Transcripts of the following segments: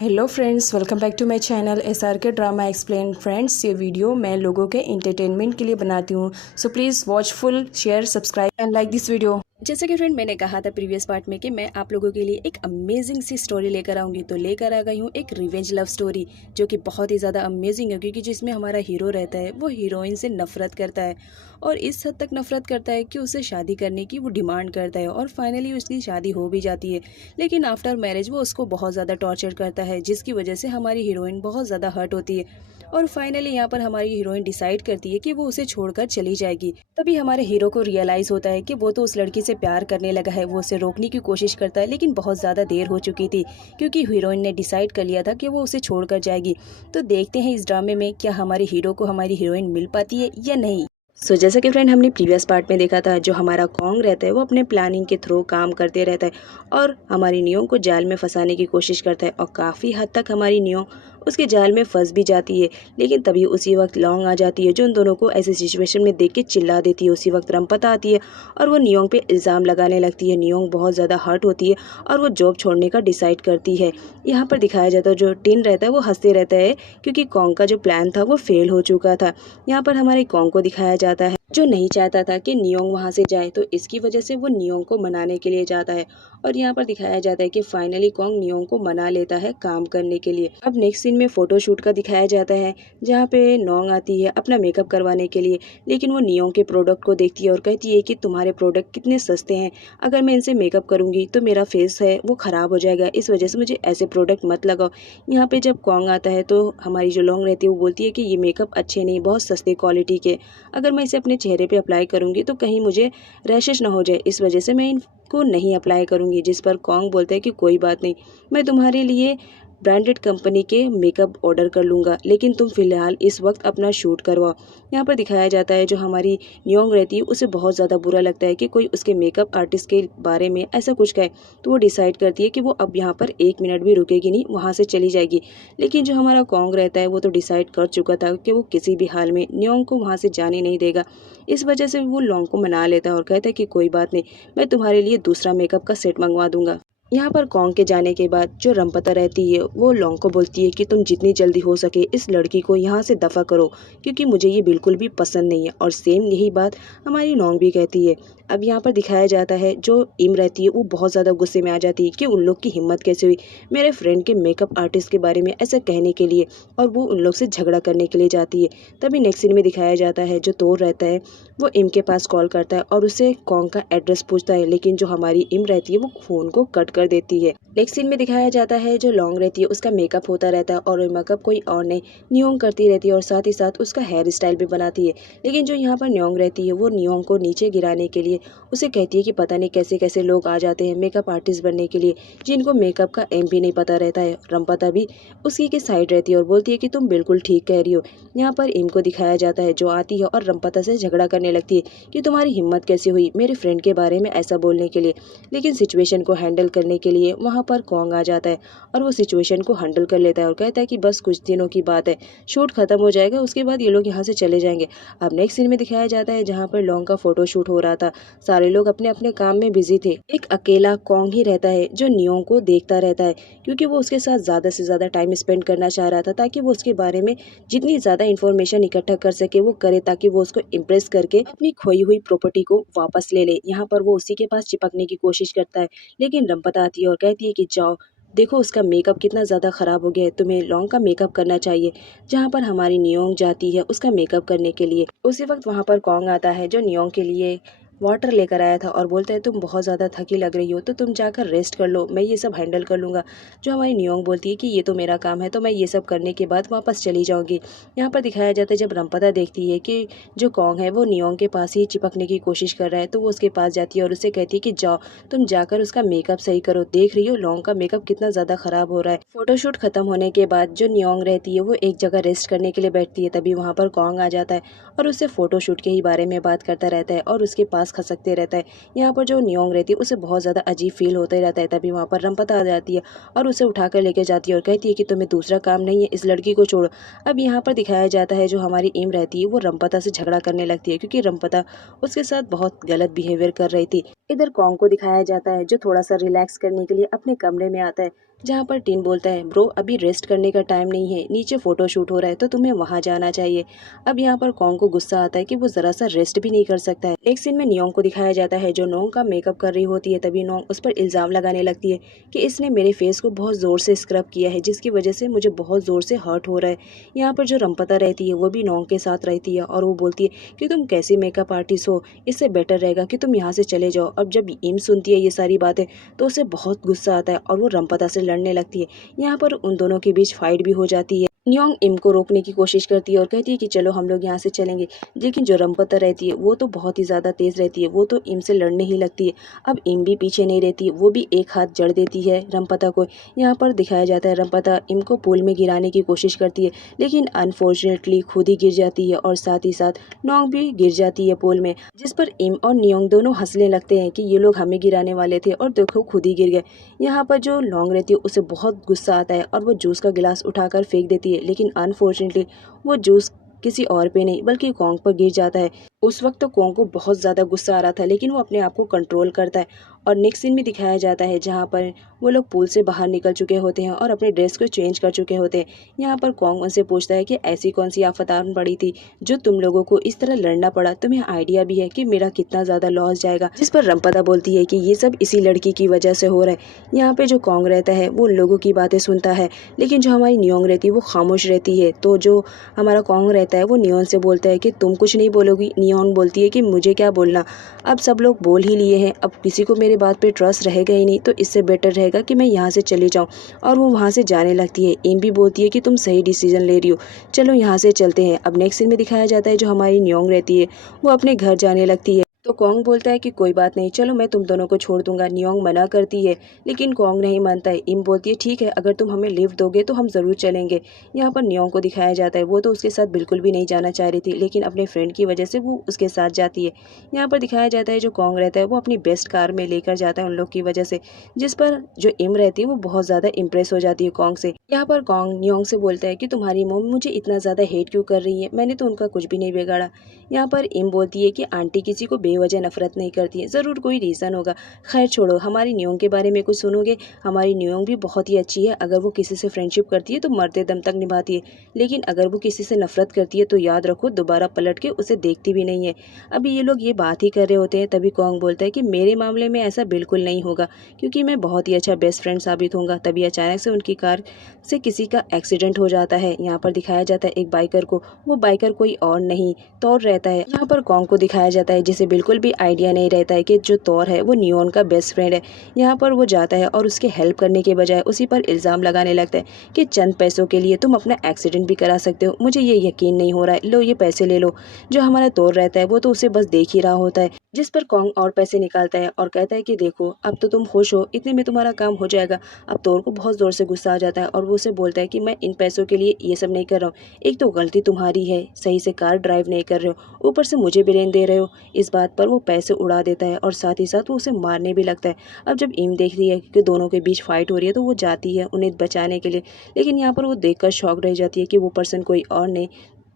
Hello friends, welcome back to my channel SRK drama explain. Friends, ये video मैं लोगों के एंटरटेनमेंट के लिए बनाती हूँ, so please watch full, share, subscribe and like this video. जैसे कि फ्रेंड मैंने कहा था प्रीवियस पार्ट में कि मैं आप लोगों के लिए एक अमेजिंग सी स्टोरी लेकर आऊँगी, तो लेकर आ गई हूँ एक रिवेंज लव स्टोरी जो कि बहुत ही ज़्यादा अमेजिंग है, क्योंकि जिसमें हमारा हीरो रहता है वो हीरोइन से नफरत करता है और इस हद तक नफरत करता है कि उससे शादी करने की वो डिमांड करता है और फाइनली उसकी शादी हो भी जाती है। लेकिन आफ्टर मैरिज वो उसको बहुत ज़्यादा टॉर्चर करता है, जिसकी वजह से हमारी हीरोइन बहुत ज़्यादा हर्ट होती है और फाइनली यहाँ पर हमारी हीरोइन डिसाइड करती है कि वो उसे छोड़कर चली जाएगी। तभी हमारे हीरो को रियलाइज़ होता है कि वो तो उस लड़की से प्यार करने लगा है। वो उसे रोकने की कोशिश करता है लेकिन बहुत ज़्यादा देर हो चुकी थी, क्योंकि हीरोइन ने डिसाइड कर लिया था कि वो उसे छोड़कर जाएगी। तो देखते हैं इस ड्रामे में क्या हमारे हीरो को हमारी हीरोइन मिल पाती है या नहीं। जैसा कि फ्रेंड हमने प्रीवियस पार्ट में देखा था, जो हमारा कॉन्ग रहता है वो अपने प्लानिंग के थ्रू काम करते रहता है और हमारी नियोंग को जाल में फंसाने की कोशिश करता है और काफ़ी हद तक हमारी नियोंग उसके जाल में फंस भी जाती है। लेकिन तभी उसी वक्त लौंग आ जाती है, जो उन दोनों को ऐसी सिचुएशन में देख के चिल्ला देती है। उसी वक्त रंपता आती है और वो नियोंग पे इल्ज़ाम लगाने लगती है। नियोंग बहुत ज़्यादा हर्ट होती है और वो जॉब छोड़ने का डिसाइड करती है। यहाँ पर दिखाया जाता है जो टिन रहता है वो हंसते रहता है, क्योंकि कॉन्ग का जो प्लान था वो फेल हो चुका था। यहाँ पर हमारे कॉन्ग को दिखाया जाता है जो नहीं चाहता था कि नियोंग वहाँ से जाए, तो इसकी वजह से वो नियोंग को मनाने के लिए जाता है और यहाँ पर दिखाया जाता है कि फाइनली कॉन्ग नियोंग को मना लेता है काम करने के लिए। अब नेक्स्ट सीन में फोटोशूट का दिखाया जाता है, जहाँ पे नोंग आती है अपना मेकअप करवाने के लिए, लेकिन वो नियोंग के प्रोडक्ट को देखती है और कहती है कि तुम्हारे प्रोडक्ट कितने सस्ते हैं, अगर मैं इनसे मेकअप करूँगी तो मेरा फेस है वो ख़राब हो जाएगा, इस वजह से मुझे ऐसे प्रोडक्ट मत लगाओ। यहाँ पे जब कॉन्ग आता है तो हमारी जो लॉन्ग रहती है वो बोलती है कि ये मेकअप अच्छे नहीं, बहुत सस्ते क्वालिटी के, अगर मैं इसे अपने चेहरे पे अप्लाई करूँगी तो कहीं मुझे रैशेस ना हो जाए, इस वजह से मैं इनको नहीं अप्लाई करूँगी। जिस पर कॉन्ग बोलता है कि कोई बात नहीं, मैं तुम्हारे लिए ब्रांडेड कंपनी के मेकअप ऑर्डर कर लूँगा, लेकिन तुम फिलहाल इस वक्त अपना शूट करवाओ। यहाँ पर दिखाया जाता है जो हमारी नियोंग रहती है उसे बहुत ज़्यादा बुरा लगता है कि कोई उसके मेकअप आर्टिस्ट के बारे में ऐसा कुछ कहे, तो वो डिसाइड करती है कि वो अब यहाँ पर 1 मिनट भी रुकेगी नहीं, वहाँ से चली जाएगी। लेकिन जो हमारा कॉन्ग रहता है वो तो डिसाइड कर चुका था कि वो किसी भी हाल में नियोंग को वहाँ से जाने नहीं देगा। इस वजह से वो लॉन्ग को मना लेता है और कहता है कि कोई बात नहीं, मैं तुम्हारे लिए दूसरा मेकअप का सेट मंगवा दूंगा। यहाँ पर कॉन्ग के जाने के बाद जो रंपता रहती है वो लॉन्ग को बोलती है कि तुम जितनी जल्दी हो सके इस लड़की को यहाँ से दफा करो, क्योंकि मुझे ये बिल्कुल भी पसंद नहीं है। और सेम यही बात हमारी नोंग भी कहती है। अब यहाँ पर दिखाया जाता है जो इम रहती है वो बहुत ज़्यादा गुस्से में आ जाती है कि उन लोग की हिम्मत कैसे हुई मेरे फ्रेंड के मेकअप आर्टिस्ट के बारे में ऐसा कहने के लिए, और वो उन लोग से झगड़ा करने के लिए जाती है। तभी नेक्स्ट सीन में दिखाया जाता है जो तोर रहता है वो इम के पास कॉल करता है और उसे कॉन्ग का एड्रेस पूछता है, लेकिन जो हमारी इम रहती है वो फ़ोन को कट कर देती है। नेक्स्ट सीन में दिखाया जाता है जो लॉन्ग रहती है उसका मेकअप होता रहता है और मेकअप कोई और नहीं नियोंग करती रहती है और साथ ही साथ उसका हेयर स्टाइल भी बनाती है। लेकिन जो यहाँ पर नियोंग रहती है वो नियोंग को नीचे गिराने के लिए उसे कहती है कि पता नहीं कैसे कैसे लोग आ जाते हैं मेकअप आर्टिस्ट बनने के लिए, जिनको मेकअप का एम भी नहीं पता रहता है। रंपता भी उसी के साइड रहती है और बोलती है कि तुम बिल्कुल ठीक कह रही हो। यहाँ पर इम को दिखाया जाता है जो आती है और रंपता से झगड़ा करने लगती है कि तुम्हारी हिम्मत कैसे हुई मेरे फ्रेंड के बारे में ऐसा बोलने के लिए। लेकिन सिचुएशन को हैंडल करने के लिए वहाँ पर कॉन्ग आ जाता है और वो सिचुएशन को हैंडल कर लेता है और कहता है कि बस कुछ दिनों की बात है, शूट खत्म हो जाएगा, उसके बाद ये लोग यहाँ से चले जाएंगे। अब नेक्स्ट सीन में दिखाया जाता है जहाँ पर लॉन्ग का फोटो शूट हो रहा था, सारे लोग अपने अपने काम में बिजी थे, एक अकेला कॉन्ग ही रहता है जो नियोंग को देखता रहता है, क्योंकि वो उसके साथ ज़्यादा से ज़्यादा टाइम स्पेंड करना चाह रहा था ताकि वो उसके बारे में जितनी ज़्यादा इन्फॉर्मेशन इकट्ठा कर सके वो करे, ताकि वो उसको इम्प्रेस करके अपनी खोई हुई प्रॉपर्टी को वापस ले ले। यहाँ पर वो उसी के पास चिपकने की कोशिश करता है, लेकिन रंपता आती है और कहती है कि जाओ देखो उसका मेकअप कितना ज़्यादा ख़राब हो गया है, तुम्हें लॉन्ग का मेकअप करना चाहिए। जहाँ पर हमारी नियोंग जाती है उसका मेकअप करने के लिए, उसी वक्त वहाँ पर कॉन्ग आता है जो नियोंग के लिए वाटर लेकर आया था और बोलता है तुम बहुत ज़्यादा थकी लग रही हो तो तुम जाकर रेस्ट कर लो, मैं ये सब हैंडल कर लूँगा। जो हमारी नियोंग बोलती है कि ये तो मेरा काम है, तो मैं ये सब करने के बाद वापस चली जाऊँगी। यहाँ पर दिखाया जाता है जब रंपता देखती है कि जो कॉन्ग है वो नियोंग के पास ही चिपकने की कोशिश कर रहा है, तो वो उसके पास जाती है और उससे कहती है कि जाओ तुम जाकर उसका मेकअप सही करो, देख रही हो लॉन्ग का मेकअप कितना ज़्यादा ख़राब हो रहा है। फोटोशूट खत्म होने के बाद जो नियोंग रहती है वो एक जगह रेस्ट करने के लिए बैठती है, तभी वहाँ पर कॉन्ग आ जाता है और उससे फोटोशूट के ही बारे में बात करता रहता है और उसके पास खसकते रहता है। यहाँ पर जो नियोंग रहती है उसे बहुत ज़्यादा अजीब फील होते रहता है, तभी वहाँ पर रंपता आ जाती है और उसे उठाकर लेके जाती है और कहती है कि तुम्हें दूसरा काम नहीं है, इस लड़की को छोड़ो। अब यहाँ पर दिखाया जाता है जो हमारी इम रहती है वो रंपता से झगड़ा करने लगती है, क्योंकि रंपता उसके साथ बहुत गलत बिहेवियर कर रही थी। इधर कॉन्ग को दिखाया जाता है जो थोड़ा सा रिलैक्स करने के लिए अपने कमरे में आता है, जहाँ पर टिन बोलता है ब्रो अभी रेस्ट करने का टाइम नहीं है, नीचे फोटो शूट हो रहा है तो तुम्हें वहाँ जाना चाहिए। अब यहाँ पर कॉन्ग को गुस्सा आता है कि वो जरा सा रेस्ट भी नहीं कर सकता है। एक सीन में नियोंग को दिखाया जाता है जो नोंग का मेकअप कर रही होती है, तभी नोंग उस पर इल्जाम लगाने लगती है कि इसने मेरे फेस को बहुत जोर से स्क्रब किया है जिसकी वजह से मुझे बहुत जोर से हर्ट हो रहा है। यहाँ पर जो रंपता रहती है वो भी नोंग के साथ रहती है और वो बोलती है कि तुम कैसी मेकअप आर्टिस्ट हो, इससे बेटर रहेगा कि तुम यहाँ से चले जाओ। अब जब इम सुनती है ये सारी बातें तो उसे बहुत गुस्सा आता है और वो रंपता से लड़ने लगती है। यहाँ पर उन दोनों के बीच फाइट भी हो जाती है। नियोंग इम को रोकने की कोशिश करती है और कहती है कि चलो हम लोग यहाँ से चलेंगे, लेकिन जो रंपता रहती है वो तो बहुत ही ज़्यादा तेज़ रहती है, वो तो इम से लड़ने ही लगती है। अब इम भी पीछे नहीं रहती है, वो भी एक हाथ जड़ देती है रंपता को। यहाँ पर दिखाया जाता है रंपता इम को पूल में गिराने की कोशिश करती है, लेकिन अनफॉर्चुनेटली खुद ही गिर जाती है और साथ ही साथ नोंग भी गिर जाती है पूल में, जिस पर इम और नियोंग दोनों हंसने लगते हैं कि ये लोग हमें गिराने वाले थे और देखो खुद ही गिर गए। यहाँ पर जो लॉन्ग रहती है उसे बहुत गुस्सा आता है और वो जूस का गिलास उठाकर फेंक देती है, लेकिन अनफॉर्चुनेटली वो जूस किसी और पे नहीं बल्कि कॉन्ग पर गिर जाता है। उस वक्त तो कॉन्ग को बहुत ज़्यादा गुस्सा आ रहा था, लेकिन वो अपने आप को कंट्रोल करता है। और नेक्स्ट सीन में दिखाया जाता है जहाँ पर वो लोग पूल से बाहर निकल चुके होते हैं और अपने ड्रेस को चेंज कर चुके होते हैं। यहाँ पर कॉन्ग उनसे पूछता है कि ऐसी कौन सी आफत आन पड़ी थी जो तुम लोगों को इस तरह लड़ना पड़ा, तुम्हें आइडिया भी है कि मेरा कितना ज़्यादा लॉस जाएगा। जिस पर रंपदा बोलती है कि ये सब इसी लड़की की वजह से हो रहा है। यहाँ पे जो कॉन्ग रहता है वो उन लोगों की बातें सुनता है, लेकिन जो हमारी नियोंग रहती है वो खामोश रहती है। तो जो हमारा कॉन्ग रहता है वो नियोन से बोलता है कि तुम कुछ नहीं बोलोगी। नियोन बोलती है कि मुझे क्या बोलना, अब सब लोग बोल ही लिए हैं, अब किसी को मेरे बात पे ट्रस्ट रहेगा ही नहीं, तो इससे बेटर रहेगा कि मैं यहाँ से चली जाऊँ। और वो वहाँ से जाने लगती है। एम भी बोलती है कि तुम सही डिसीजन ले रही हो, चलो यहाँ से चलते हैं। अब नेक्स्ट सीन में दिखाया जाता है जो हमारी नियोंग रहती है वो अपने घर जाने लगती है। तो कॉन्ग बोलता है कि कोई बात नहीं, चलो मैं तुम दोनों को छोड़ दूंगा। नियोंग मना करती है, लेकिन कॉन्ग नहीं मानता है। इम बोलती है ठीक है, अगर तुम हमें लिफ्ट दोगे तो हम ज़रूर चलेंगे। यहाँ पर नियोंग को दिखाया जाता है वो तो उसके साथ बिल्कुल भी नहीं जाना चाह रही थी, लेकिन अपने फ्रेंड की वजह से वो उसके साथ जाती है। यहाँ पर दिखाया जाता है जो कॉन्ग रहता है वो अपनी बेस्ट कार में लेकर जाता है उन लोग की वजह से, जिस पर जो इम रहती है वो बहुत ज़्यादा इंप्रेस हो जाती है कॉन्ग से। यहाँ पर कॉन्ग नियोंग से बोलता है कि तुम्हारी मॉम मुझे इतना ज़्यादा हेट क्यों कर रही है, मैंने तो उनका कुछ भी नहीं बिगाड़ा। यहाँ पर इम बोलती है कि आंटी किसी को बेवजह नफरत नहीं करती है, ज़रूर कोई रीज़न होगा। खैर छोड़ो, हमारी नियोंग के बारे में कुछ सुनोगे। हमारी नियोंग भी बहुत ही अच्छी है, अगर वो किसी से फ्रेंडशिप करती है तो मरते दम तक निभाती है, लेकिन अगर वो किसी से नफरत करती है तो याद रखो दोबारा पलट के उसे देखती भी नहीं है। अभी ये लोग ये बात ही कर रहे होते हैं, तभी कॉन्ग बोलता है कि मेरे मामले में ऐसा बिल्कुल नहीं होगा क्योंकि मैं बहुत ही अच्छा बेस्ट फ्रेंड साबित होऊंगा। तभी अचानक से उनकी कार से किसी का एक्सीडेंट हो जाता है। यहाँ पर दिखाया जाता है एक बाइकर को, वो बाइकर कोई और नहीं तौर रहता है। यहाँ पर कॉन्ग को दिखाया जाता है जिसे बिल्कुल भी आइडिया नहीं रहता है कि जो तौर है वो नियोन का बेस्ट फ्रेंड है। यहाँ पर वो जाता है और उसके हेल्प करने के बजाय उसी पर इल्ज़ाम लगाने लगता है कि चंद पैसों के लिए तुम अपना एक्सीडेंट भी करा सकते हो, मुझे ये यकीन नहीं हो रहा है, लो ये पैसे ले लो। जो हमारा तौर रहता है वो तो उसे बस देख ही रहा होता है, जिस पर कॉन्ग और पैसे निकालता है और कहता है कि देखो अब तो तुम खुश हो, इतने में तुम्हारा काम हो जाएगा। अब तौर को बहुत ज़ोर से गुस्सा आ जाता है और वो उसे बोलता है कि मैं इन पैसों के लिए ये सब नहीं कर रहा हूँ, एक तो गलती तुम्हारी है, सही से कार ड्राइव नहीं कर रहे हो, ऊपर से मुझे भी लेन दे रहे हो। इस बात पर वो पैसे उड़ा देता है और साथ ही साथ वो उसे मारने भी लगता है। अब जब इम देखती है कि दोनों के बीच फाइट हो रही है तो वो जाती है उन्हें बचाने के लिए, लेकिन यहाँ पर वो देखकर शॉक रह जाती है कि वो पर्सन कोई और नहीं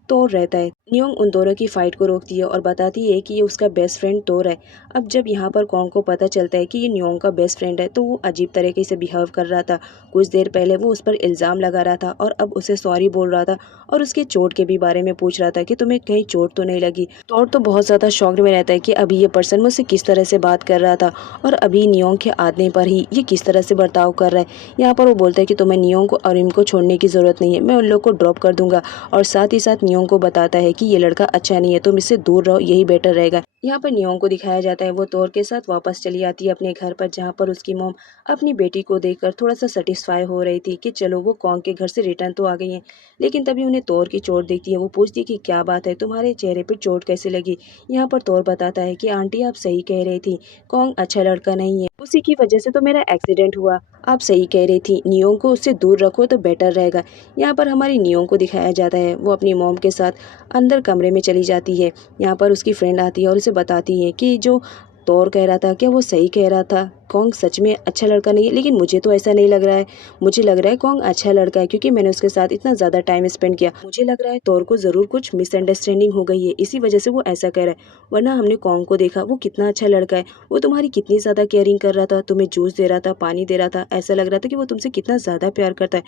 तोर रहता है। नियोंग उन दोनों की फाइट को रोकती है और बताती है कि ये उसका बेस्ट फ्रेंड तोर है। अब जब यहाँ पर कॉन्ग को पता चलता है कि ये नियोंग का बेस्ट फ्रेंड है तो वो अजीब तरीके से बिहेव कर रहा था। कुछ देर पहले वो उस पर इल्ज़ाम लगा रहा था और अब उसे सॉरी बोल रहा था और उसके चोट के भी बारे में पूछ रहा था कि तुम्हें कहीं चोट तो नहीं लगी। तोर तो बहुत ज़्यादा शॉक्ड में रहता है कि अभी ये पर्सन मुझसे किस तरह से बात कर रहा था और अभी नियोंग के आने पर ही ये किस तरह से बर्ताव कर रहा है। यहाँ पर वो बोलता है कि तुम्हें नियोंग को और इनको छोड़ने की ज़रूरत नहीं है, मैं उन लोग को ड्रॉप कर दूंगा। और साथ ही साथ नियोंग को बताता है कि ये लड़का अच्छा नहीं है, तुम इससे दूर रहो, यही बेटर रहेगा। यहाँ पर नियोंग को दिखाया जाता है वो तोर के साथ वापस चली आती है अपने घर पर, जहाँ पर उसकी मॉम अपनी बेटी को देखकर थोड़ा सा सेटिस्फाई हो रही थी कि चलो वो कॉन्ग के घर से रिटर्न तो आ गई हैं। लेकिन तभी उन्हें तोर की चोट दिखती है। वो पूछती है कि क्या बात है, तुम्हारे चेहरे पर चोट कैसे लगी। यहाँ पर तोर बताता है कि आंटी आप सही कह रही थी, कॉन्ग अच्छा लड़का नहीं है, उसी की वजह से तो मेरा एक्सीडेंट हुआ। आप सही कह रही थी, नियोंग को उससे दूर रखो तो बेटर रहेगा। यहाँ पर हमारी नियोंग को दिखाया जाता है वो अपनी मॉम के साथ अंदर कमरे में चली जाती है। यहाँ पर उसकी फ्रेंड आती है और उसे बताती है कि जो तौर कह रहा था, क्या वो सही कह रहा था? कॉन्ग सच में अच्छा लड़का नहीं है, लेकिन मुझे तो ऐसा नहीं लग रहा है। मुझे लग रहा है कॉन्ग अच्छा लड़का है, क्योंकि मैंने उसके साथ इतना ज़्यादा टाइम स्पेंड किया। मुझे लग रहा है तौर को ज़रूर कुछ मिसअंडरस्टैंडिंग हो गई है, इसी वजह से वो ऐसा कह रहा है। वरना हमने कॉन्ग को देखा, वो कितना अच्छा लड़का है। वो तुम्हारी कितनी ज़्यादा केयरिंग कर रहा था, तुम्हें जूस दे रहा था, पानी दे रहा था। ऐसा लग रहा था कि वो तुमसे कितना ज़्यादा प्यार करता है।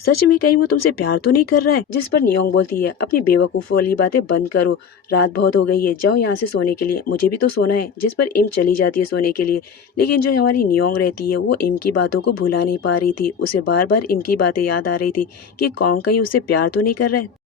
सच में कहीं वो तुमसे प्यार तो नहीं कर रहा है? जिस पर नियोंग बोलती है, अपनी बेवकूफ़ वाली बातें बंद करो, रात बहुत हो गई है, जाओ यहाँ से सोने के लिए, मुझे भी तो सोना है। जिस पर इम चली जाती है सोने के लिए, लेकिन जो हमारी नियोंग रहती है वो इम की बातों को भुला नहीं पा रही थी। उसे बार बार इम की बातें याद आ रही थी कि कौन कहीं उससे प्यार तो नहीं कर रहा है।